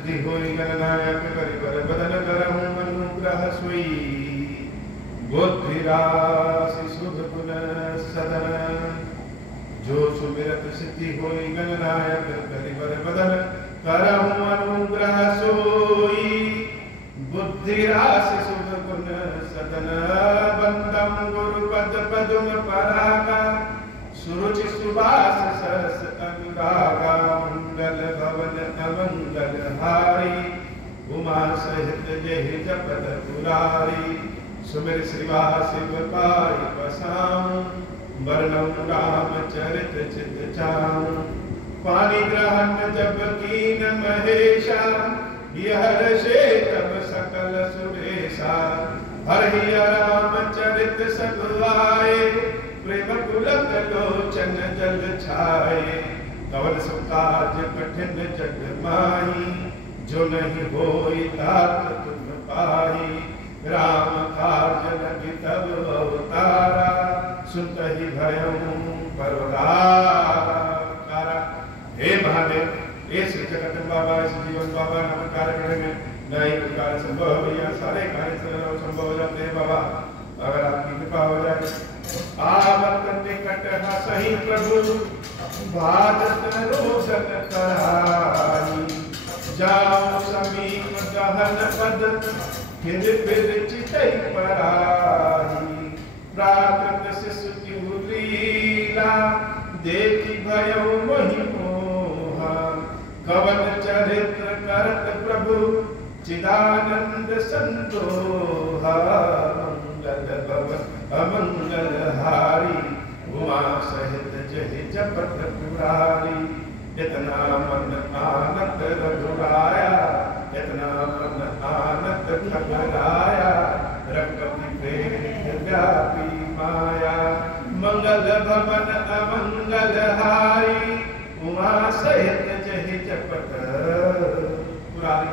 सिद्धि होई गणनायक करिबर बदन करहूं अनुग्रह सोई बुद्धि राशि शुभ गुण सदन जो सुमिरत सिद्धि होई गणनायक करिबर बदन करहूं अनुग्रह सोई बुद्धि राशि शुभ गुण सदन बंदम गुरुपद पदुम परागा सुरुचि सुबास सरस अनुरागा मंगल भवन अमंगल हारी उमा सहित जय जपत पुरारी सुमिर शिवा शिव पाई बसाऊं वर्णम राम चरित चित चाऊं पानी ग्रहण जब कीन महेशा यह ऋषे तब सकल सुरेशा हरि राम चरित सगुआए प्रेम कुलक लोचन जल छाए कवन सुकाज कठिन जग माही जो नहीं होई तात तुम पाही राम कार्य लगी तब अवतारा सुनत ही भयं परवतारा। हे महादेव, हे श्री जगत बाबा, श्री जीवन बाबा, नमस्कार करेंगे नहीं कार्य संभव भैया सारे कार्य संभव हो जाते हैं बाबा, अगर आपकी कृपा हो जाए। आवत निकट हसहि प्रभु बाधत रोदन कराई जाओ समीप गहन पद फिर चितई पराई प्राकृत शिशु की लीला देखी भयो मोहि मोहा कवन चरित्र करत प्रभु चिदानंद संतोहा मंगल भवन अमंगल हारी उमा सहित जय जपत पुरारी इतना मन आनंद रघुराया इतना मन आनंद ठगराया रघुपति प्रेम व्यापी माया मंगल भवन अमंगल हारी उमा सहित जय जपत पुरारी।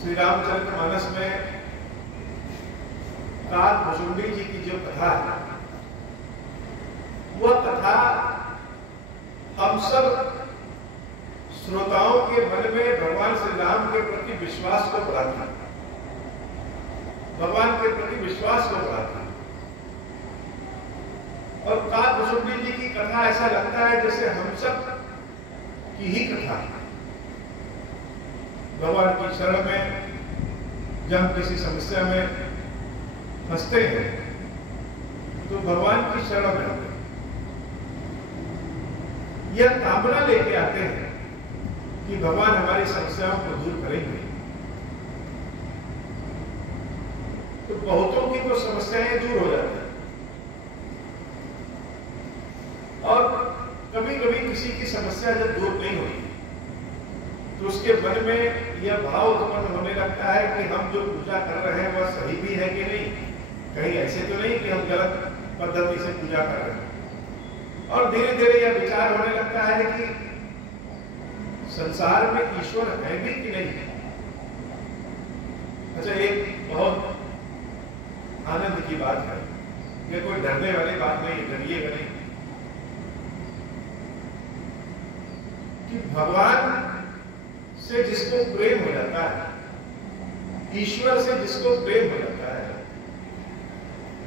श्री रामचरितमानस में काकभुजुंडी जी की जो कथा है वह कथा हम सब श्रोताओं के मन में भगवान श्री राम के प्रति विश्वास को बढ़ाती है, भगवान के प्रति विश्वास को बढ़ाती है। और काकभुजुंडी जी की कथा ऐसा लगता है जैसे हम सब की ही कथा है। भगवान की शरण में जब हम किसी समस्या में फंसते हैं तो भगवान की शरण में आते हैं, यह कामना लेके आते हैं कि भगवान हमारी समस्याओं को दूर करेंगे। तो बहुतों की तो समस्याएं दूर हो जाती हैं और कभी कभी किसी की समस्या जब दूर नहीं होती तो उसके मन में यह भाव उत्पन्न होने लगता है कि हम जो पूजा कर रहे हैं वह सही भी है कि नहीं, कहीं ऐसे तो नहीं कि हम गलत पद्धति से पूजा कर रहे हैं। और धीरे धीरे यह विचार होने लगता है कि संसार में ईश्वर है भी कि नहीं। अच्छा, एक बहुत आनंद की बात है, यह कोई डरने वाली बात नहीं है, डरिएगा नहीं कि भगवान से जिसको प्रेम हो जाता है, ईश्वर से जिसको प्रेम हो जाता है,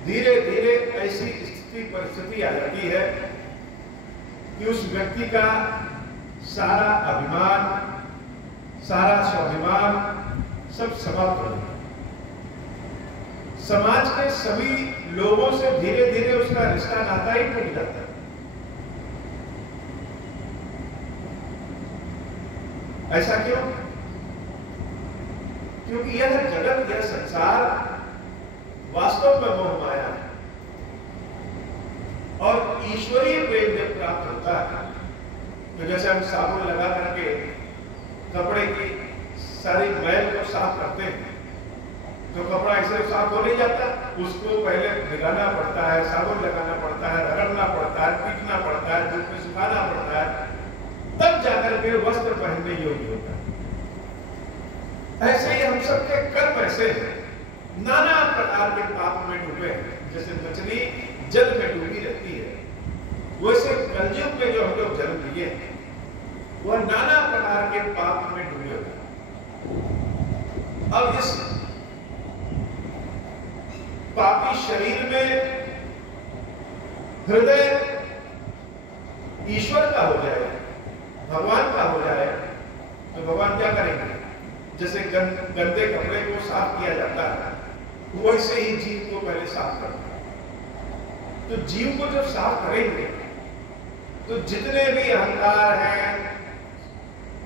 धीरे धीरे ऐसी स्थिति परिस्थिति आ जाती है कि उस व्यक्ति का सारा अभिमान, सारा स्वाभिमान सब समाप्त हो जाता है। समाज के सभी लोगों से धीरे धीरे उसका रिश्ता नाता ही टूट जाता है। ऐसा क्यों? क्योंकि यह जगत, यह संसार वास्तव में मोह माया है और ईश्वरीय प्रेम जब प्राप्त होता है तो जैसे हम साबुन लगा करके कपड़े की सारी मैल को साफ करते हैं तो कपड़ा ऐसे साफ हो नहीं जाता, उसको पहले भिगाना पड़ता है, साबुन लगाना पड़ता है, रगड़ना पड़ता है, पीटना पड़ता है, धूप में सुखाना पड़ता है, तब जाकर के वस्त्र पहनने योग्य होता है। ऐसे ही हम सबके कर्म ऐसे हैं, नाना प्रकार के पाप में डूबे हैं। जैसे मछली जल में डूबी रहती है, वैसे कलयुग में जो हम लोग जन्म लिए वह नाना प्रकार के अब इस पापी शरीर में हृदय ईश्वर का हो जाए, भगवान का हो जाए, तो भगवान क्या करेंगे? जैसे गंदे कपड़े को साफ किया जाता है, वैसे ही जीव को पहले साफ करना है। तो जीव को जब साफ करेंगे तो जितने भी अहंकार है,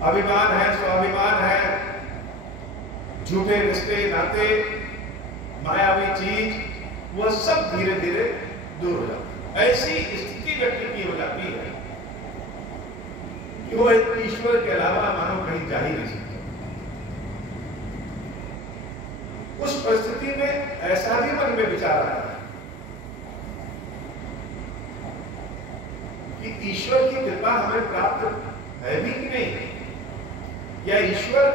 अभिमान है, स्वाभिमान है, झूठे रिश्ते नाते, मायावी चीज, वह सब धीरे धीरे दूर हो जाती है। ऐसी स्थिति व्यक्ति की हो जाती है कि वो ईश्वर के अलावा मानो कहीं जा ही नहीं सकता। उस परिस्थिति में ऐसा भी मन में विचार आता है कि ईश्वर की कृपा हमें प्राप्त है भी कि नहीं, या ईश्वर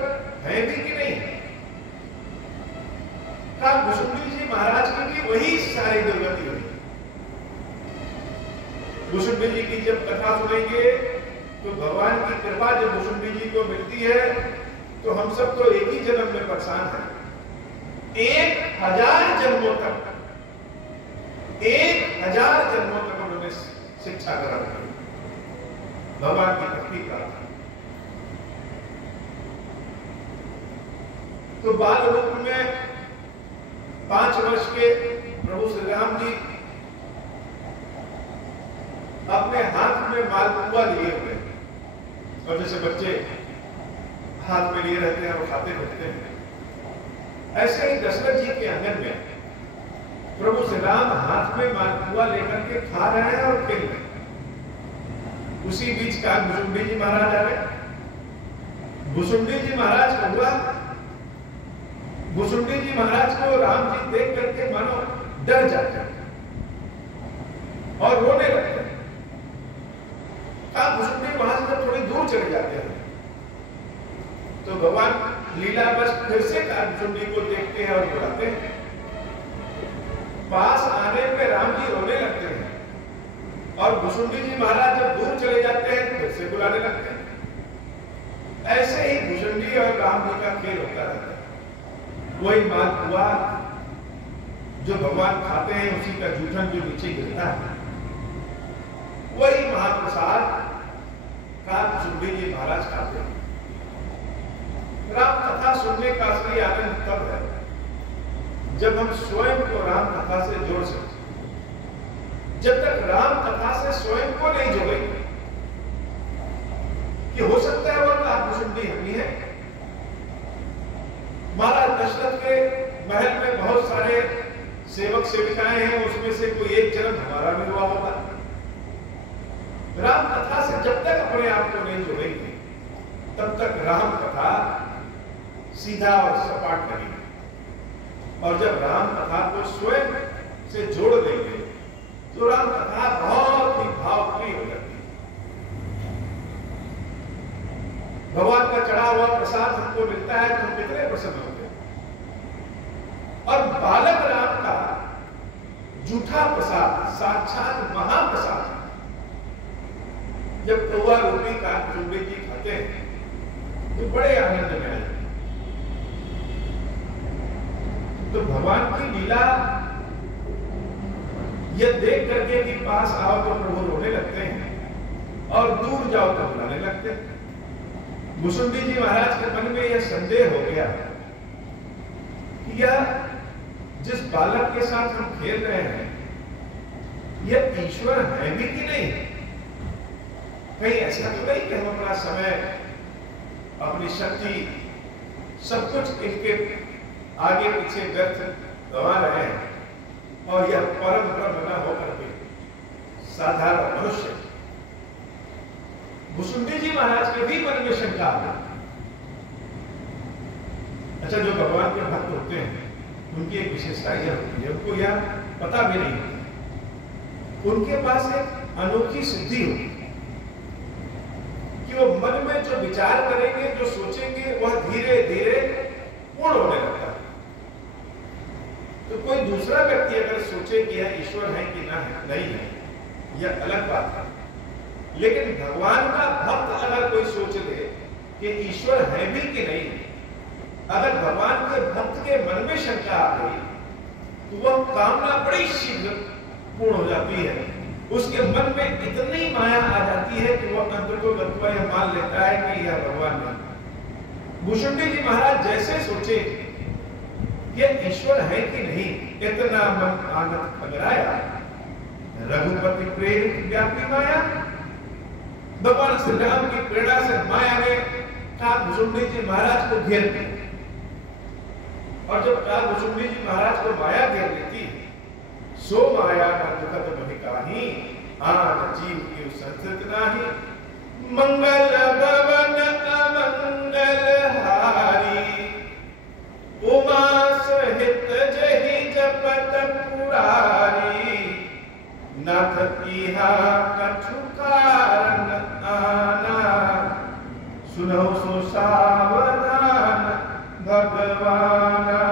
है भी कि नहीं। भुसुंडी जी महाराज की भी वही सारी दुर्गति हुई। भुसुंडी जी की जब कथा सुनेंगे तो भगवान की कृपा जब भुसुंडी जी को मिलती है तो हम सब तो एक ही जन्म में परेशान हैं। 1000 जन्मों तक, 1000 जन्मों तक उन्होंने शिक्षा ग्रहण की, भगवान की भक्ति प्राप्त। तो बाल रूप में 5 वर्ष के प्रभु श्री राम जी अपने हाथ में मालपुआ लिए हुए, और जैसे बच्चे हाथ में लिए रहते हैं और खाते रहते हैं, ऐसे ही दशरथ जी के आंगन में प्रभु श्री राम हाथ में मालपुआ लेकर के खा रहे हैं और खेल रहे हैं। उसी बीच का भुसुंडी जी महाराज आ गए। भुसुंडी जी महाराज को हुआ, भुसुंडी जी महाराज को राम जी देख करके मानो डर जाते हैं और रोने लगते हैं। भुसुंडी वहां से जब थोड़ी दूर चले जाते हैं तो भगवान लीला बस फिर से भुसुंडी को देखते हैं और बुलाते हैं। पास आने पे राम जी रोने लगते हैं और भुसुंडी जी महाराज जब दूर चले जाते हैं फिर से बुलाने लगते हैं। ऐसे ही भुसुंडी और राम जी का खेल होता रहता है। वही मालपुआ जो भगवान खाते हैं, उसी का जूठन जो नीचे गिरता है, वही महाप्रसाद का भुसुंडी जी महाराज खाते हैं। राम कथा सुनने का असली आनंद तब है जब हम स्वयं को राम कथा से जोड़ सकते। जब तक राम कथा से स्वयं को नहीं जोड़ेंगे, कि हो सकता है वो भुसुंडी हम ही है। महाराज दशरथ के महल में बहुत सारे सेवक सेविकाएं हैं, उसमें से कोई एक जन्म हमारा भी हुआ होगा। राम कथा से जब तक अपने आप को नहीं जोड़ेंगे तब तक राम कथा सीधा और सपाट लगेगी। और जब राम कथा को स्वयं से जोड़ देंगे तो राम कथा बहुत ही भावप्रिय हो जाती है। भगवान का चढ़ा हुआ प्रसाद हमको मिलता है तो हम कितने प्रसन्न होते हैं। और बालक राम का जूठा प्रसाद, साक्षात महाप्रसाद, जब कौआ रोटी का भुसुंडी जी खाते हैं तो बड़े आनंद में आए। तो भगवान की लीला यह देख करके कि पास आओ तो प्रभु रोने लगते हैं और दूर जाओ तो बुलाने लगते हैं। भुसुंडी जी महाराज के मन में यह संदेह हो गया कि यह जिस बालक के साथ हम खेल रहे हैं यह ईश्वर है भी कि नहीं। कहीं ऐसा तो नहीं कि हम अपना समय, अपनी शक्ति, सब कुछ इनके आगे पीछे व्यर्थ गंवा रहे हैं और यह परम ब्रह्म न होकर के साधारण मनुष्य। भुसुंडी जी महाराज के भी मन में शंका है। अच्छा, जो भगवान के भक्त होते हैं उनकी एक विशेषता यह होती है, उनको यह पता भी नहीं होती, उनके पास एक अनोखी सिद्धि होती है कि वो मन में जो विचार करेंगे, जो सोचेंगे, वह धीरे धीरे पूर्ण होने लगता है। तो कोई दूसरा व्यक्ति अगर सोचे कि यह ईश्वर है कि ना है, नहीं है, यह अलग बात है। लेकिन भगवान का भक्त अगर कोई सोच ले कि ईश्वर है भी कि नहीं, अगर भगवान के भक्त के मन में शंका आ गई तो वह कामना बड़ी शीघ्र पूर्ण हो जाती है। उसके मन में इतनी माया आ जाती है कि वह अंतर को गत्वा यह मान लेता है कि यह भगवान नहीं। भुषुंडी जी महाराज जैसे सोचे यह ईश्वर है कि नहीं, इतना मन आनंद खगराया। रघुपति प्रेरित व्यापी माया, भगवान श्री राम की प्रेरणा से माया ने काकभुसुंडी जी महाराज को घेर लिया। और जब काकभुसुंडी जी महाराज को माया घेर लेती सो माया का दुखद महिकाही, आन जीव की संसत नाही। मंगल भवन अमंगल हारी, उमा सहित जहि जपत पुरारी। नाथ इहा कछु कारण आना, सुनो सो सावधान भगवाना।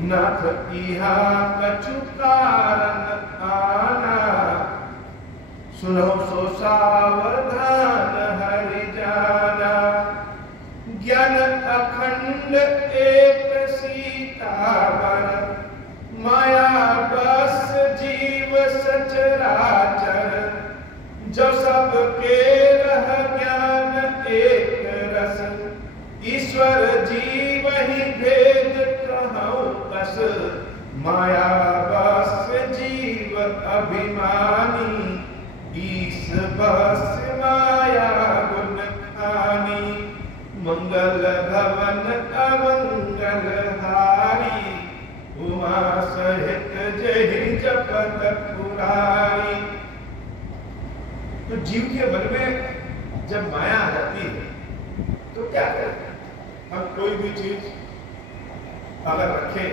नाथ इहा कछु कारण आना, सुनो सो सावधान हरि जाना। ज्ञान अखंड एक सीतावर, माया बस जीव सचराचर। जो सबके रह ज्ञान एक रस, ईश्वर जीव ही भेद कहूं कस। माया बस जीव अभिमानी, ईश बस माया गुण खानी। मंगल भवन अमंगल हारी, उमा सहित जहि जपत पुरारी। तो जीव के मन में जब माया आ जाती है तो क्या करते हैं? हम कोई भी चीज अगर रखें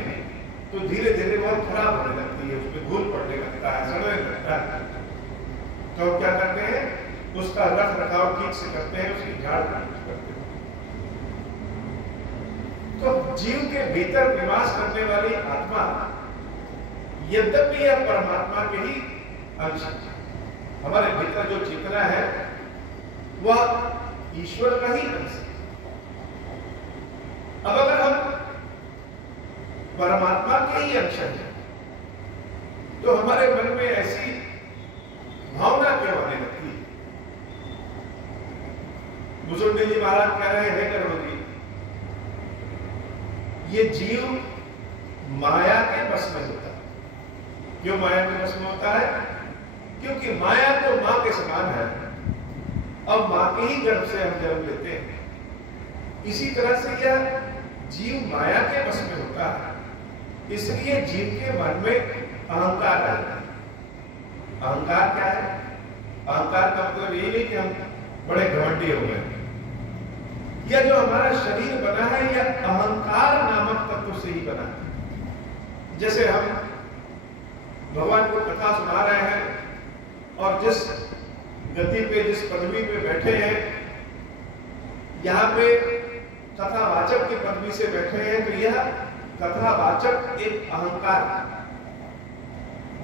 तो धीरे धीरे बहुत खराब होने लगती है, उसमें धूल पड़ने लगता है, सड़ने लगता है। तो क्या करते हैं? उसका रख रखाव ठीक से करते हैं, उसकी झाड़ करते हैं। तो जीव के भीतर निवास करने वाली आत्मा यद्यपि यह परमात्मा के ही अंश है, हमारे भीतर जो चेतना है वह ईश्वर का ही अंश है। अब अगर हम परमात्मा के ही अंश हैं तो हमारे मन में ऐसी भावना क्यों आने लगती है? भुसुंडी जी महाराज कह रहे हैं करुण जी, ये जीव माया के बस में होता है। क्यों माया के बस में होता है? क्योंकि माया तो मां के समान है और मां के ही गर्भ से हम जन्म लेते हैं। इसी तरह से यह जीव माया के बस में होता है, इसलिए जीव के मन में अहंकार रहता है। अहंकार क्या है? अहंकार का मतलब ये नहीं कि हम बड़े घमंडी हो गए। यह जो हमारा शरीर बना है यह अहंकार नामक तत्व से ही बना है। जैसे हम भगवान को कथा सुना रहे हैं और जिस गति पे, जिस पदवी पे बैठे हैं, यहाँ पे कथावाचक की पदवी से बैठे हैं, तो यह कथावाचक एक अहंकार,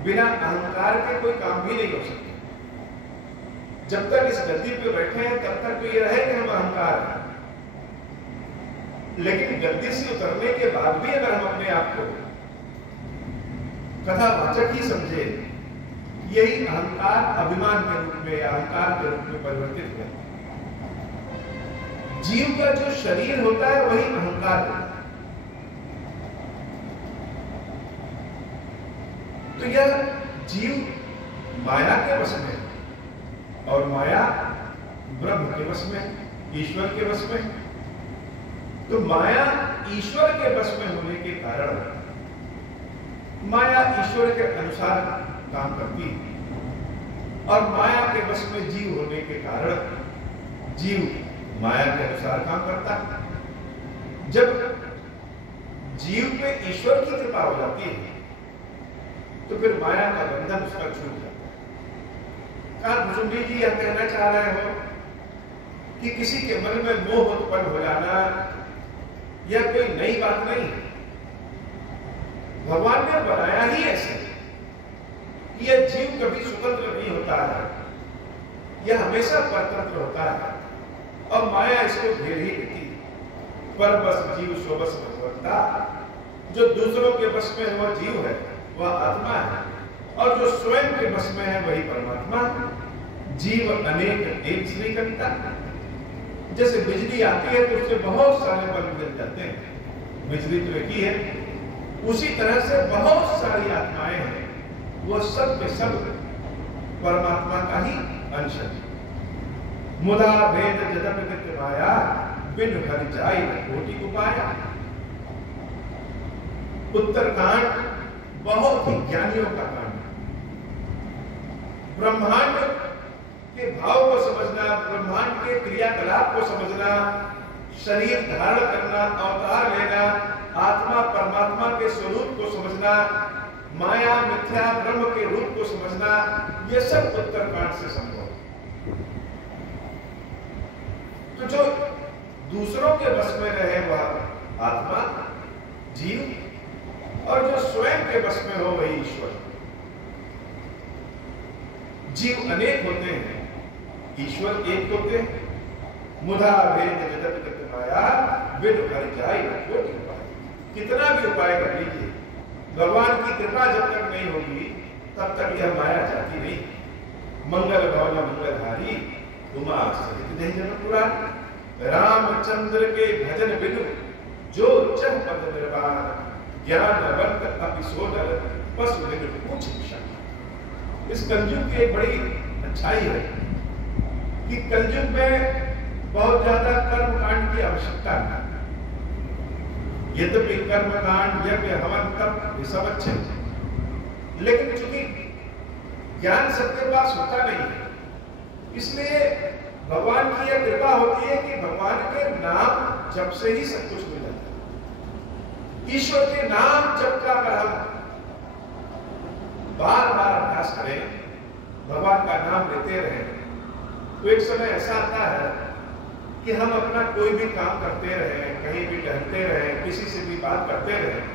बिना अहंकार के कोई काम भी नहीं हो सकता। जब तक इस गद्दी पे बैठे हैं तब तक तो ये रहे कि हम अहंकार हैं, लेकिन गद्दी से उतरने के बाद भी अगर हम अपने आप को कथावाचक ही समझे, यही अहंकार अभिमान के रूप में, अहंकार के रूप में परिवर्तित है। जीव का जो शरीर होता है वही अहंकार होता है। तो यह जीव माया के वश में और माया ब्रह्म के वश में, ईश्वर के वश में। तो माया ईश्वर के वश में होने के कारण माया ईश्वर के अनुसार काम करती है और माया के वश में जीव होने के कारण जीव माया के अनुसार काम करता है। जब जीव पे ईश्वर की कृपा हो जाती है तो फिर माया का बंधन उसका छूट जाता है। काकभुसुंडी जी यह कहना चाह रहे हो कि किसी के मन में मोह उत्पन्न हो जाना यह कोई नई बात नहीं है। भगवान ने बनाया ही ऐसे कि यह जीव कभी स्वतंत्र नहीं होता है। यह हमेशा परतंत्र होता है और माया इसको घेर ही लेती है। पर बस जीव स्वबस भगवंता, जो दूसरों के बस में वह जीव है, वह आत्मा है, और जो स्वयं के बस में है वही परमात्मा। जीव अनेक एक श्रीकंता, जैसे बिजली आती है तो उससे बहुत सारे बल्ब मिल जाते हैं, बिजली तो एक ही है। उसी तरह से बहुत सारी आत्माएं हैं, वो सब के सब परमात्मा का ही अंश है। मुदा भेद जगत नित्य माया, बिन हरि जाय कोटि उपाया। उत्तरकांड बहुत ही ज्ञानियों का कांड है। ब्रह्मांड के भाव को समझना, ब्रह्मांड के क्रियाकलाप को समझना, शरीर धारण करना, अवतार लेना, आत्मा परमात्मा के स्वरूप को समझना, माया मिथ्या ब्रह्म के रूप को समझना, ये सब उत्तरकांड से संभव है। तो जो दूसरों के बस में रहे वह आत्मा जीव, और जो स्वयं के बस में हो वही ईश्वर। जीव अनेक होते हैं, ईश्वर एक होते हैं। मुधा भेद जगत नित्य माया, बिन हरि जाय कोटि उपाय। कितना भी उपाय कर लीजिए, भगवान की कृपा जब तक नहीं होगी तब तक यह माया जाती नहीं। मंगल भवन मंगलधारी, उमा सहित नहीं जन पुराण। रामचंद्र के भजन बिनु जो चह पद निर्वाण, ज्ञानवंत अपि सोदर पशु बिनु पूछ क्षण। इस कलयुग की एक बड़ी अच्छाई है कि कलयुग में बहुत ज्यादा कर्मकांड की आवश्यकता है। यद्यपि कर्मकांड यज्ञ हवन तप ये सब अच्छे, लेकिन चूंकि ज्ञान सबके पास होता नहीं है, इसलिए भगवान की यह कृपा होती है कि भगवान के नाम जप से ही सब कुछ मिल जाता है। ईश्वर के नाम जप का अगर हम बार बार अभ्यास करें, भगवान का नाम लेते रहें, तो एक समय ऐसा आता है कि हम अपना कोई भी काम करते रहें, कहीं भी टहलते रहें, किसी से भी बात करते रहें,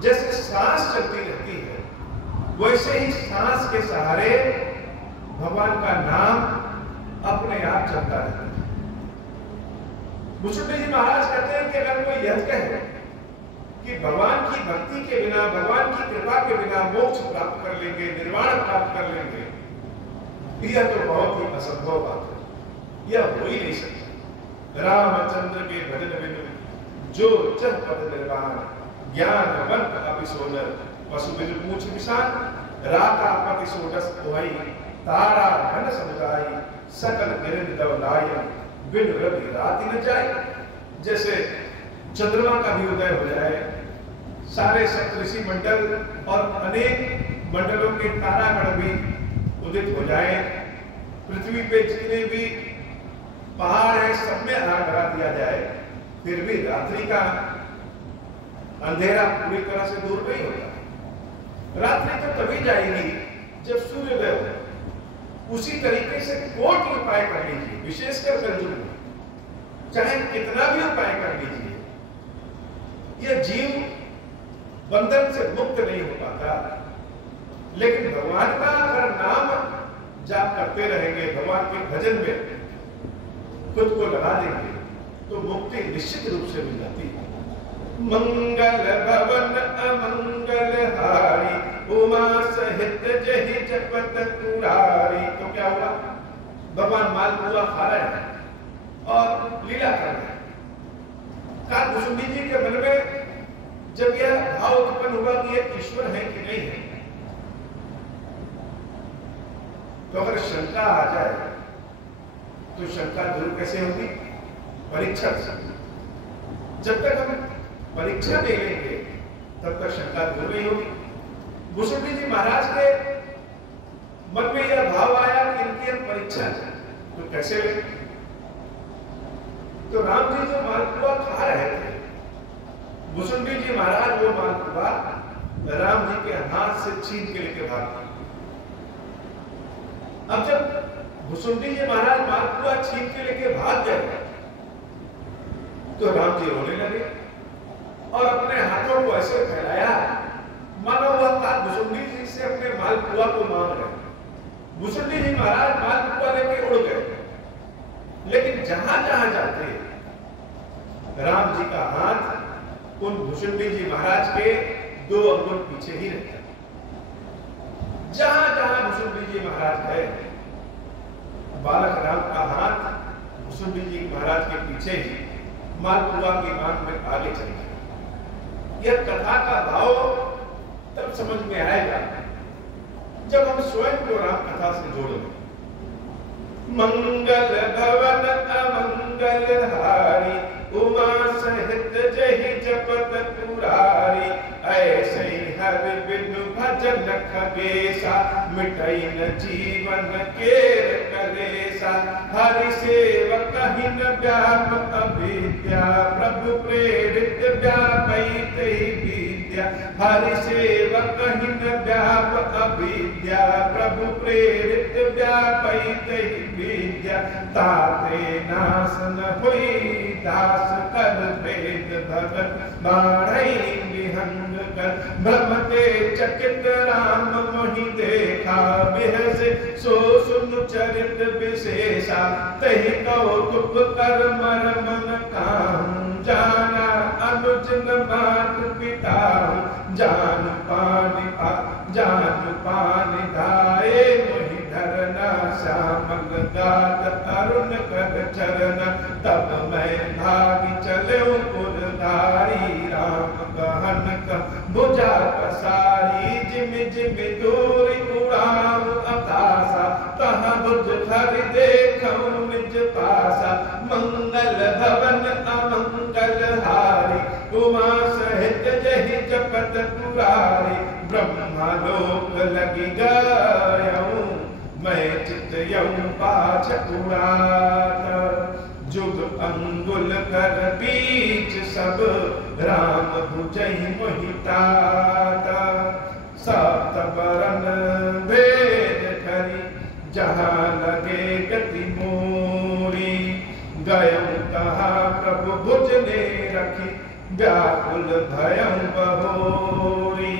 जैसे सांस चलती रहती है वैसे ही सांस के सहारे भगवान का नाम अपने आप चलता रहता है। भुसुंडी जी महाराज कहते हैं कि अगर कोई यह कहे कि भगवान की भक्ति के बिना, भगवान की कृपा के बिना मोक्ष प्राप्त कर लेंगे, निर्वाण प्राप्त कर लेंगे, यह तो बहुत ही असंभव बात है, यह हो ही नहीं सकता। रामचंद्र के भजन बिनु जो चह पद निर्वाण, ज्ञानवंत अपि सोदर पशु बिनु पूछ विशान। राका पति सोडस कोई, तारा घन समुदाय, सकल गिरन दवलाय, बिन रवि राति न जाए। जैसे चंद्रमा का भी उदय हो जाए, सारे सप्तऋषि मंडल और अनेक मंडलों के तारागण भी उदित हो जाए, पृथ्वी पे जितने भी पहाड़ है सब में आग लगा दिया जाए, फिर भी रात्रि का अंधेरा पूरी तरह से दूर नहीं होता। रात्रि तो तभी जाएगी जब सूर्योदय हो। उसी तरीके से कोटि उपाय कर लीजिए, विशेषकर कलयुग में चाहे कितना भी उपाय कर लीजिए, यह जीव बंधन से मुक्त नहीं हो पाता। लेकिन भगवान का अगर नाम जाप करते रहेंगे, भगवान के भजन में खुद को लगा देंगे, तो मुक्ति निश्चित रूप से मिल जाती है। मंगल भवन अमंगल हारी, उमा सहित जहि जपत पुरारी। तो क्या हुआ? भगवान मालपुआ खा रहे हैं और लीला कर रहे हैं। भुसुंडी जी के मन में जब यह भाव उत्पन्न हुआ कि ये ईश्वर है कि नहीं है, तो अगर शंका आ जाए तो शंका दूर कैसे होगी? परीक्षा से। जब तक हम परीक्षा दे लेंगे तब तक शंका दूर नहीं होगी। भुसुंडी जी महाराज के मन में यह भाव आया कि इनकी हम परीक्षा है, तो कैसे ले? तो राम जी जो मालपुआ खा रहे थे, भुसुंडी जी महाराज वो मालपुआ राम जी के हाथ से छीन के लेके भाग गए। अब जब भुसुंडी जी महाराज मालपुआ छीन के लेके भाग गए, तो राम जी रोने लगे और अपने हाथों को ऐसे फैलाया मानो वह भुसुंडी जी से अपने मालपुआ को मांग रहे। भुसुंडी जी महाराज मालपुआ लेके उड़ गए, लेकिन जहां जहां जाते राम जी का हाथ उन भुसुंडी जी महाराज के 2 अंगुल पीछे ही रहता। जहां जहां भुसुंडी जी महाराज गए, बालक राम का हाथ भुसुंडी जी महाराज के पीछे ही मालपुआ की मांग में आगे चल गया। यह कथा का भाव तब समझ में आएगा जब हम स्वयं को राम कथा से जोड़ेंगे। मंगल भवन अमंगल हारी, उमा सहित जहि जपत पुरारी, ऐसे हर बिनु भजन खगेसा, मिटई न जीवन केर कलेसा। हरि सेवक हिन व्यापक विद्या, प्रभु प्रेरित व्यापई तहि विद्या। हरि सेवक हिन व्यापक विद्या, प्रभु प्रेरित व्यापई तहि विद्या। ताते नाश न हुई दास कर वेद भगत, बाढ़ई विहंग कर। भ्रमते चकित राम मोहि देखा, बिहसे सो सुन चरित विशेषा। तहि कौतुक कर मर मन काहू, जाना अनुज न मातु पिता। जान पानि धाये मोहि धरना, श्यामल गात अरुण कर चरना। तब मैं भागी चलऊं पुरधारी, राम गहन का भुजा पसारी। जिमि जिमि दूरी उड़ाऊं आकाशा, तहाँ भुज धरि देखऊं निज पासा। मंगल भवन अमंगल हारी, उमा सहित जहि जपत पुरारी। ब्रह्मलोक लगी गयऊं, मैं चितयऊं पाछ उड़ात। जुग अंगुल कर बीच सब, राम भुजहि मोहि तात। सप्त बरन भेद करी, जहाँ लगे गति मोरी। गयऊं तहाँ प्रभु भुज ने रखी, व्याकुल भयं बहोरी।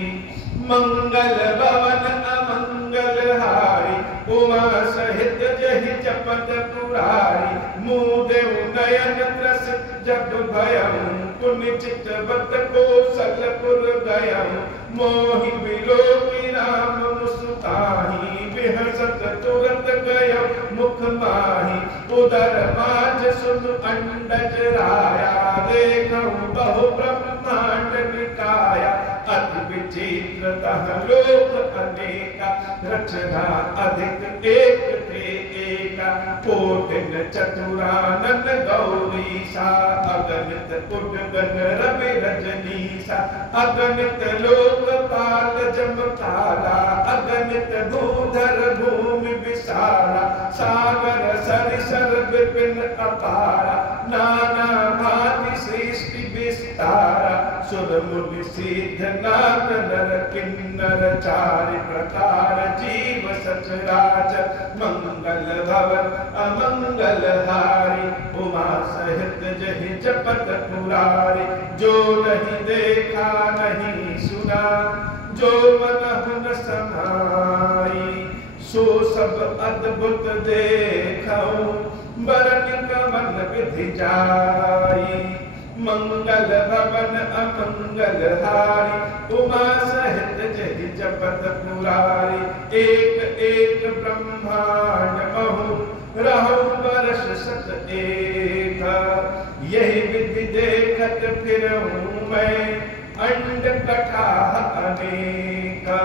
मंगल भवन अमंगल हारी, उमा सहित जहि जपत पुरारी। मुदेव नयन त्रसित जग भयं, पुनि चितवत कौशलपुर गयं। मोहि विलोकी राम मुसुताहि, बिहसत तुरत गयं मुख माहि। उदर माझ सुन अंडज राया, देखऊं बहु ब्रह्मांड निकाया। अति विचित्र तह लोक अनेका, रचना अधिक एक ते एका। कोटिन चतुरानन गौरीसा, अगणित उद्गन रवि रजनीसा। अगणित लोकपाल जमकाला, अगणित भूधर भूमि विशाला। सागर सरिसर विपिन अपारा, नाना भांति सृष्टि विस्तारा। सुर मुनि सिद्ध नाथ नर किन्नर, चारि प्रकार जीव सचराचर। मंगल भवन अमंगल हारी, उमा सहित जहि जपत पुरारी। जो नहीं देखा नहीं सुना, जो मनहु न समाई। सो सब अद्भुत देखऊं, बरन कमल विधि जाई। मंगल भवन अमंगल हारी, उमा सहित जहि जपत पुरारी। एक एक ब्रह्मांड महु, रहु वर्ष सत एक। यही विधि देखत फिरऊं मैं, अंड कटाह अनेका।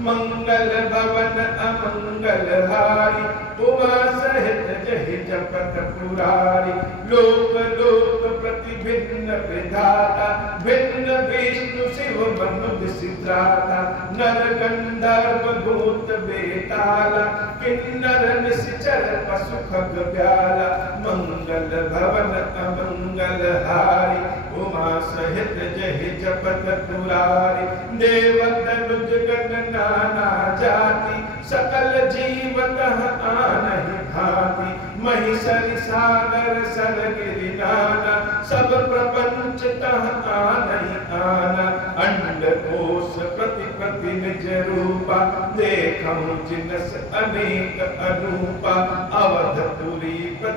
मंगल भवन अमंगल हारी, उमा सहित जहि जपत पुरारी। लोक लोक प्रति भिन्न विधाता, भिन्न विष्णु शिव मनु सिद्धाता। नर गंधर्व भूत बेताला, किन्नर निश्चर पशु खग ब्याला। मंगल भवन अमंगल हारी, उमा सहित जहि जपत पुरारी। देवतनुज गण नाना जाति, सकल जीव तह आनहि भांति। महिषरि सागर सरगिरि नाना, सब प्रपंच तह आनहि आना। अंड कोश प्रति प्रति निज रूपा, देखऊं जिनस अनेक अनूपा।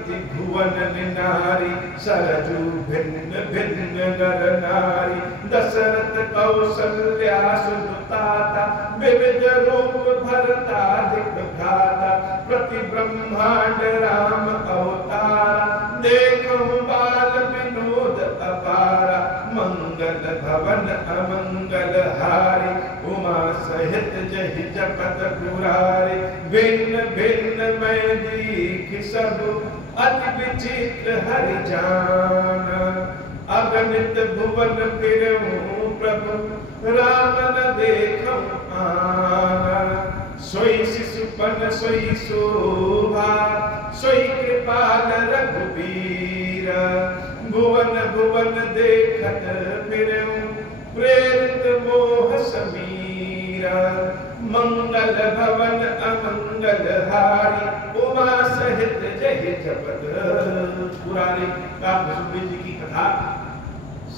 प्रति भुवन निनारी सरजू भिन्न भिन्न नर नारी दशरथ कौसल्या सुनुताता विविध रूप भरताधिक भ्राता प्रति ब्रह्मांड राम अवतारा देखो बाल विनोद अपारा मंगल भवन अमंगल हारी उमा सहित जहि जपत पुरारी भिन्न भिन्न मैं दीख सब अति विचित्र हरि जाना अगणित भुवन फिरऊं प्रभु राम न देखऊं आना सोई शिशुपन सोई शोभा सोई कृपाल रघुबीर भुवन भुवन देखत फिरऊं प्रेरित मोह समीरा मंगल भवन अमंगल हारी उमा सहित जय जपत पुरारी। काकभुसुंडी जी की कथा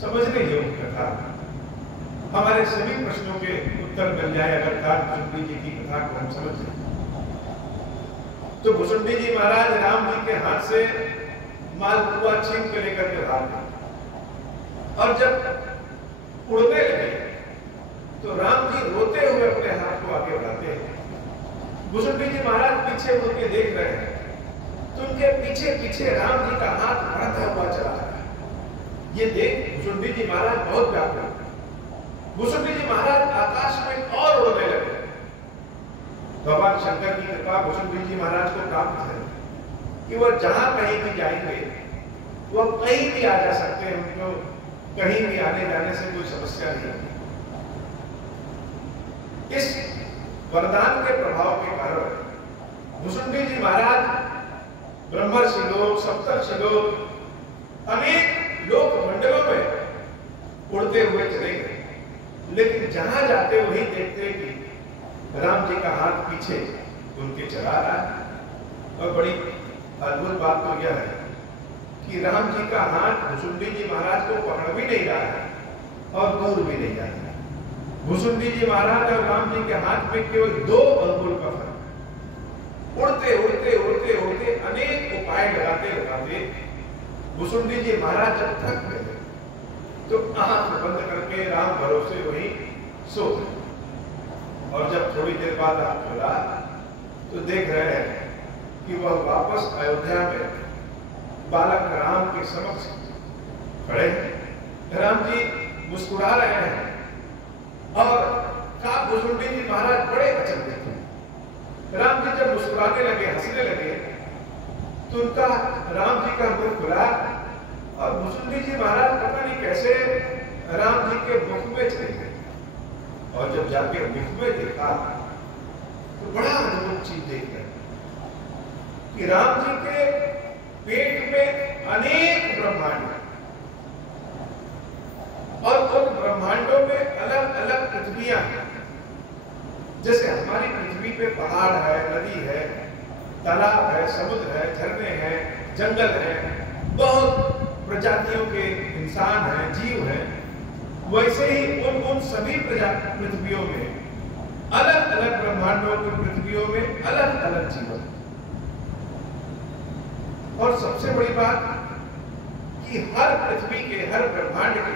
समझने योग्य कथा, हमारे सभी प्रश्नों के उत्तर मिल जाए अगर काकभुसुंडी जी की कथा को हम समझ लें। तो भुसुंडी जी महाराज राम जी के हाथ से मालपुआ छीन के लेकर के भाग गए और जब उड़ने लगे तो राम जी रोते हुए अपने हाथ को आगे बढ़ाते हैं। भुसुंडी जी महाराज पीछे मुड़ के देख रहे हैं तो उनके पीछे पीछे राम जी का हाथ बढ़ता हुआ चला रहा है। ये देख भुसुंडी जी महाराज बहुत व्याकुल। भुसुंडी जी महाराज आकाश में और उड़ने लगे। भगवान शंकर की कृपा भुसुंडी जी महाराज को प्राप्त है कि वह जहां कहीं भी जाएंगे वह कहीं भी आ जा सकते हैं, उनको कहीं भी आने जाने से कोई समस्या नहीं होगी। इस वरदान के प्रभाव के कारण भुसुंडी जी महाराज ब्रह्मर्षि लोक, सप्तर्षि लोक, अनेक लोक मंडलों में उड़ते हुए चले गए, लेकिन जहां जाते वहीं देखते कि राम जी का हाथ पीछे उनके चला रहा है। और बड़ी अद्भुत बात तो यह है कि राम जी का हाथ भुसुंडी जी महाराज को पकड़ भी नहीं रहा है और दूर भी नहीं जाता। भुसुंडी जी महाराज और राम जी के हाथ में केवल 2 अंगुल का फर्क। उड़ते उड़ते उड़ते उड़ते अनेक उपाय लगाते लगाते भुसुंडी जी महाराज जब थक गए तो आंख बंद करके राम भरोसे वही सो गए। और जब थोड़ी देर बाद आंख खुला तो देख रहे हैं कि वह वापस अयोध्या में बालक राम के समक्ष खड़े हैं। राम जी मुस्कुरा रहे हैं और काकभुसुंडी जी महाराज बड़े अचंभित थे। राम जी जब मुस्कुराने लगे, हंसने लगे तो उनका राम जी का मुख खुला और भुसुंडी जी महाराज पता नहीं कैसे राम जी के मुख में चले गए। और जब जाके मुख में देखा तो बड़ा अद्भुत चीज देख रहे कि राम जी के पेट में अनेक ब्रह्मांड हैं और उन ब्रह्मांडों में अलग अलग पृथ्वियां हैं। जैसे हमारी पृथ्वी पे पहाड़ है, नदी है, तालाब है, समुद्र है, झरने हैं, जंगल है, बहुत प्रजातियों के इंसान हैं, जीव हैं, वैसे ही उन सभी पृथ्वियों में अलग अलग ब्रह्मांडों की पृथ्वियों में अलग अलग जीवन। और सबसे बड़ी बात कि हर पृथ्वी के, हर ब्रह्मांड के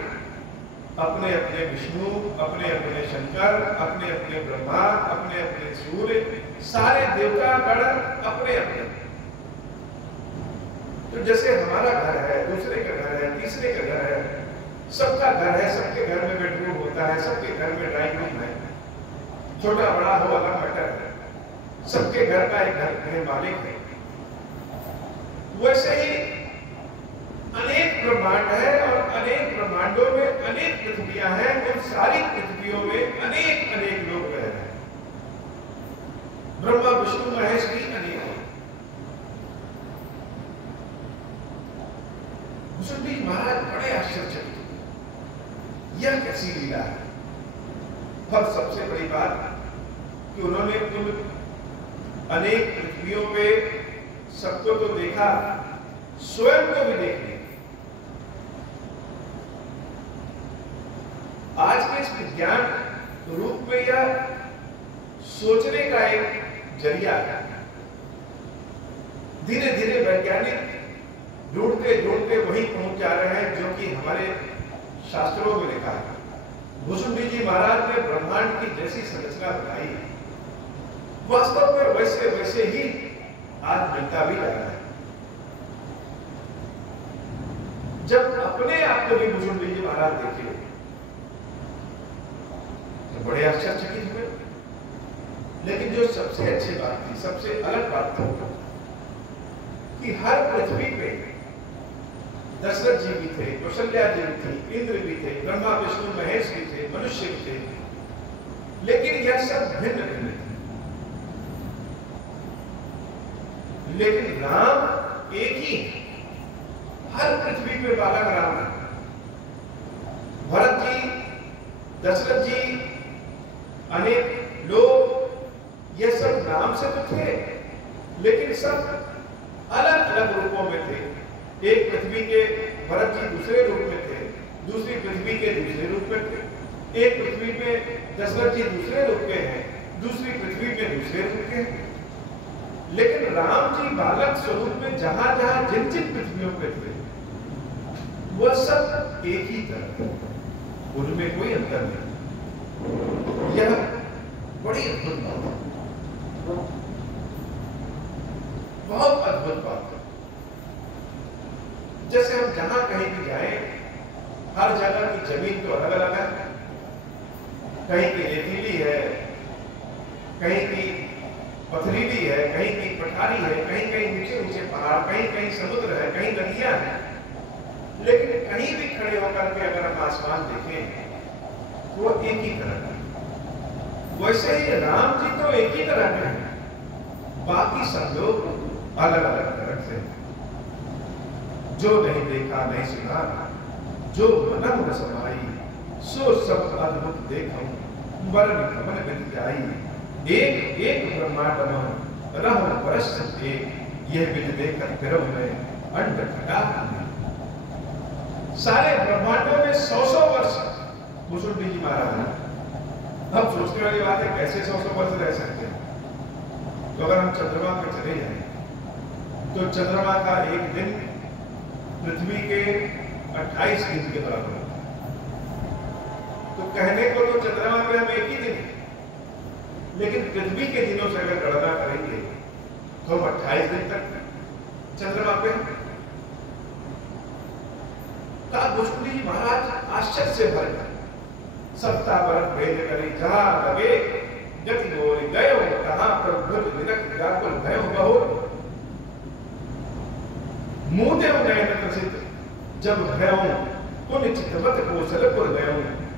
अपने अपने विष्णु, अपने अपने शंकर, अपने अपने ब्रह्मा, अपने अपने सूर्य, सारे देवता गण अपने अपने। तो जैसे हमारा घर है, दूसरे का घर है, तीसरे का घर है, सबका घर है, सबके घर में बेडरूम होता है, सबके घर में ड्राइंग रूम है, छोटा बड़ा हो अलग मैटर है, सबके घर का एक घर मालिक है। वैसे ही अनेक ब्रह्मांड है और अनेक ब्रह्मांडों में अनेक पृथ्वियां हैं। उन सारी पृथ्वियों में अनेक अनेक लोग रह रहे हैं। ब्रह्मा विष्णु महेश भी अनेक हैं। भुसुंडी महाराज बड़े आश्चर्यचकित, यह कैसी लीला है। और सबसे बड़ी बात कि उन्होंने उन अनेक पृथ्वियों पे सबको तो देखा, स्वयं को भी देख लिया। आज के इस विज्ञान रूप में यह सोचने का एक जरिया है। धीरे धीरे वैज्ञानिक ढूंढते ढूंढते वही पहुंच जा रहे हैं जो कि हमारे शास्त्रों में लिखा है। भुजुंडी जी महाराज ने ब्रह्मांड की जैसी संरचना बनाई, वास्तव में वैसे वैसे ही आज मिलता भी जा रहा है। जब अपने आप को भी भुजुंडी जी महाराज देखे तो बड़े आश्चर्यचकित हुए। लेकिन जो सबसे अच्छी बात थी, सबसे अलग बात थी कि हर पृथ्वी पे दशरथ जी भी थे, कौशल्या जी भी थी, इंद्र भी थे, ब्रह्मा विष्णु महेश भी थे, मनुष्य भी थे, लेकिन यह सब भिन्न भिन्न थे। लेकिन राम एक ही, हर पृथ्वी पे बालक राम है। भरत जी, दशरथ जी, अनेक लोग, ये सब नाम से तो थे, लेकिन सब अलग अलग रूपों में थे। एक पृथ्वी के भरत जी दूसरे रूप में थे, दूसरी पृथ्वी के दूसरे रूप में थे। एक पृथ्वी पे दशरथ जी दूसरे रूप के हैं, दूसरी पृथ्वी पे दूसरे रूप के हैं। लेकिन राम जी बालक स्वरूप में जहां जहां जिन जिन पृथ्वियों पे थे, वह सब एक ही तरह, उनमें कोई अंतर नहीं। यह बड़ी अद्भुत बात है, बहुत अद्भुत बात है। जैसे हम जहां कहीं भी जाएं, हर जगह की जमीन तो अलग अलग है, कहीं की रेतीली है, कहीं की पथरीली है, कहीं की पठारी है, कहीं कहीं ऊंचे ऊंचे पहाड़, कहीं कहीं समुद्र है, कहीं नदियां हैं। लेकिन कहीं भी खड़े होकर के अगर हम आसमान देखें वो एक ही तरह का है। वैसे ही राम जी तो एक ही तरह के हैं, बाकी सब लोग अलग अलग तरह से। जो नहीं देखा नहीं सुना, जो मन न समाई, सो सब अद्भुत देखूं, वरन कमन गति जाई। एक एक ब्रह्मांड रहो परस एक, यह विधि देखकर फिर मैं अंड घटा। सारे ब्रह्मांडों में 100-100 वर्ष भुजुंडी जी महाराज हैं। अब सोचने वाली बात है कैसे 100-100 वर्ष रह सकते हैं। तो अगर हम चंद्रमा पे चले जाएं तो चंद्रमा का एक दिन पृथ्वी के 28 दिन के बराबर होता है। तो कहने को तो चंद्रमा पे हम एक ही दिन, लेकिन पृथ्वी के दिनों से अगर गणना करेंगे तो हम 28 दिन तक चंद्रमा पे। भुजुंडी जी महाराज आश्चर्य से भर गए। सप्ताह बरस भेद करी जहां लगे, गति मोर गयो कहां प्रभु निरख व्याकुल भयो बहु। मुँह नयन प्रसिद्ध जब भयो, पुण्य चितवत कौशलपुर गयो।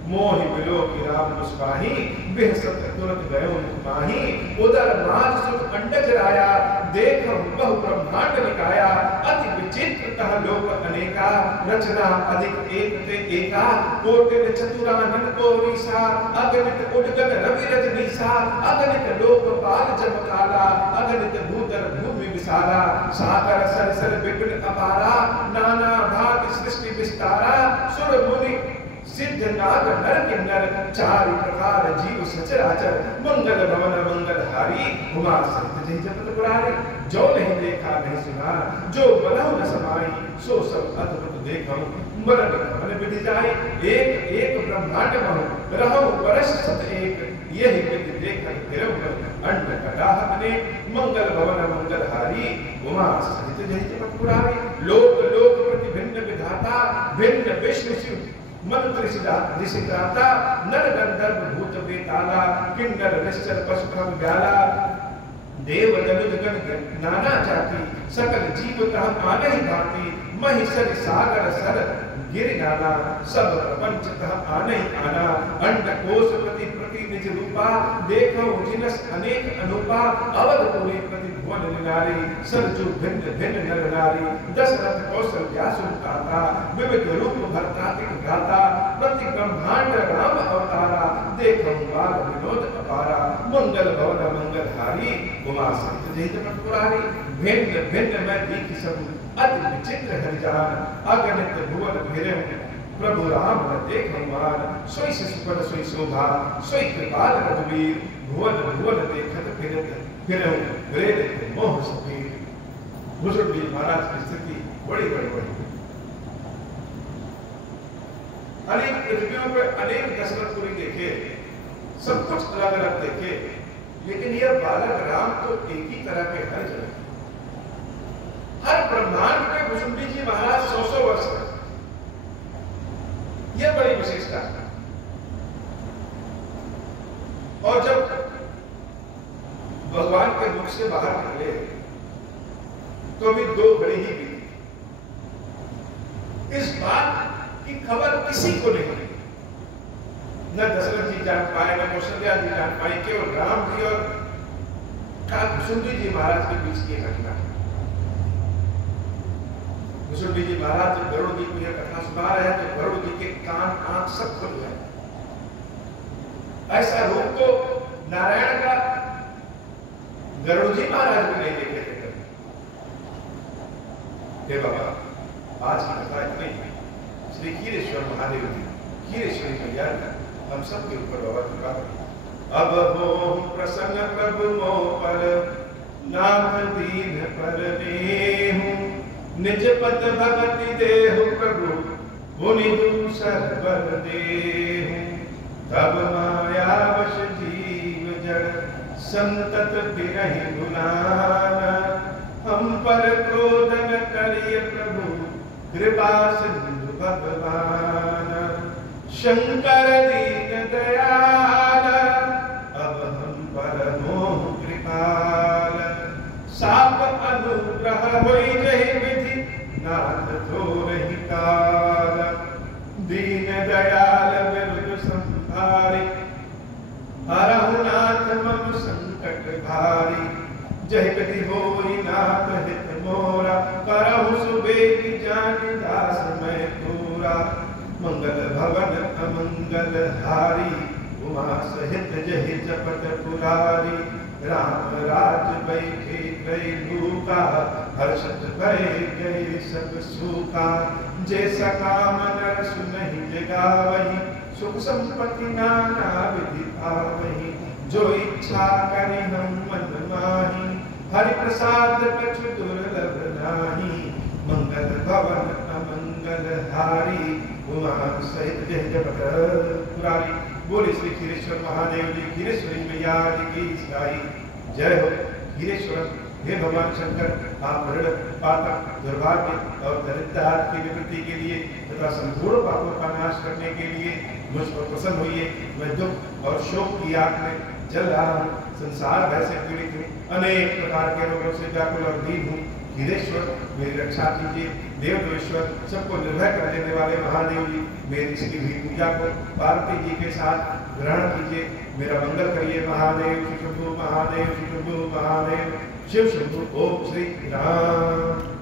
मोहि बिलो की राम मुस्काही, बेहसत तुरंत गयो माही। उदर माज सुख अंडज राया, देख बहु ब्रह्मांड निकाया। अति विचित्र तह लोक अनेका, रचना अधिक एक ते एका। कोटिन चतुरानन को रीसा, अगणित उडगन रवि रजनीसा। अगणित लोकपाल जमकाला, अगणित भूधर भूमि विशाला। सागर सरसर विपिन अपारा, नाना भांति सृष्टि विस्तारा। सुर मुनि सिद्ध नाग नर किन्नर, चारि प्रकार जीव सचराचर। मंगल भवन मंगल हारी, उमा सहित जय जपत पुरारी। जो नहीं देखा नहीं सुना, जो मनहु न समाई, सो सब अद्भुत देखऊं, मरण मन विधि जाई। एक एक ब्रह्मांड महु रहूं परस सत एक, यही विधि देखकर फिरऊं अंड कटाह अनेक। मंगल भवन मंगल हारी, उमा सहित जय जपत पुरारी। लोक लोक प्रति भिन्न विधाता, भिन्न विष्णु शिव मंत्र ऋषिदाता। नर गंधर्व भूत बेताला, किन्नर निश्चर पशु खग व्याला। देव दनुज गण नाना जाति, सकल जीव तह आने ही भांति। महिषर सागर सर गिर नाना, सब प्रपंच तह आने ही आना। अंड कोश प्रति प्रति निज रूपा, देखो जिनस अनेक अनुपा। अवधपुरी प्रति भुवन निनारी, सरजू भिन्न भिन्न नर नारी। दशरथ कौशल्या सुताता, विविध रूप भरतातिक गाता। प्रति ब्रह्मांड राम अवतारा, देखो बाल विनोद अपारा। मंगल भवन मंगल हारी, उमा सहित जय जपत पुरारी। भिन्न भिन्न मैं दीख सब, अति विचित्र हरिजान। अगणित भुवन भिरम, प्रभु राम न देख हनुमान। सोई शिशुपन सोई शोभा, सोई कृपाल रघुवीर। भुवन भुवन देखत फिरत, फिरऊं वेद मोह समीर। भुसुंडी महाराज की स्थिति बड़ी बड़ी अनेक पृथ्वियों पे अनेक दशरथपुरी देखे, सब कुछ अलग अलग देखे, लेकिन यह बालक राम तो एक ही तरह के हर जगह, हर ब्रह्मांड में भुसुंडी जी महाराज 100 वर्ष है। यह बड़ी विशेषता है। और जब भगवान के मुख से बाहर निकले तो अभी 2 घड़ी ही बीती। इस बात की खबर किसी को नहीं मिली, न दशरथ जी जान पाए, न कौशल्या जी जान पाई, केवल राम जी और भुसुंडी जी महाराज के बीच की घटना। भुसुंडी जी महाराज जब गरुड़ जी को यह कथा सुना रहे हैं तो गरुड़ जी के कान आंख सब खुल गए। ऐसा रूप तो नारायण का गरुड़ जी महाराज भी नहीं देखे थे। हे बाबा, आज की कथा इतनी है। श्री खीरेश्वर महादेव जी, खीरेश्वरी मैया हम सब के ऊपर बाबा कृपा करें। अब हो प्रसन्न प्रभु मोह पर, नाथ दीन पर नेहु, निज पद भगति देहु प्रभु, मुनि दूसर बर देहु। तब माया वश जीव जड़, संतत बिरहि गुनाना, हम पर क्रोध न करिय प्रभु, कृपा सिंधु भगवान। शंकर दीन दयाल, अब हम पर मोह कृपाल, साप अनुग्रह होई जहि विधि, नाथ थोरहि काल। दीन दयाल विरुद्ध संहारी, हरहु नाथ मम संकट भारी। जहि विधि होई नाथ हित मोरा, करहु सुबेग जानि दास मैं तोरा। मंगल भवन अमंगल हारी, उमा सहित जहि जपत पुरारी। राम राज बैठे गए लूका, हर्षत भय गए सब सूखा। जैसा काम नर सुनहि जगावहि, सुख संपत्ति नाना विधि पावहि। जो इच्छा करि हम मन माहि, हरि प्रसाद कछु दुर्लभ नाहि। मंगल भवन अमंगल हारी, उमा सहित जय जपत पुरारी। बोले श्री खीरेश्वर महादेव जी, खीरेश्वरी मैया जी की सिखाई जय हो। खीरेश्वर हे भगवान शंकर, आप ऋण पातक दुर्भाग्य और दरिद्रता की निवृत्ति के लिए तथा संपूर्ण पापों का नाश करने के लिए मुझ पर प्रसन्न होइए। मैं दुख और शोक की आग में जल रहा हूँ, संसार भय से पीड़ित हूँ, अनेक प्रकार के रोगों से व्याकुल और दीन हूँ। खीरेश्वर मेरी रक्षा कीजिए। देवदेश्वर सबको निर्भय कर देने वाले महादेव जी, मेरी इसकी भी पूजा को पार्वती जी के साथ ग्रहण कीजिए। मेरा मंगल करिए महादेव। शिव शंभु महादेव, शिव शंभु महादेव, शिव शंभु। ओम श्री राम।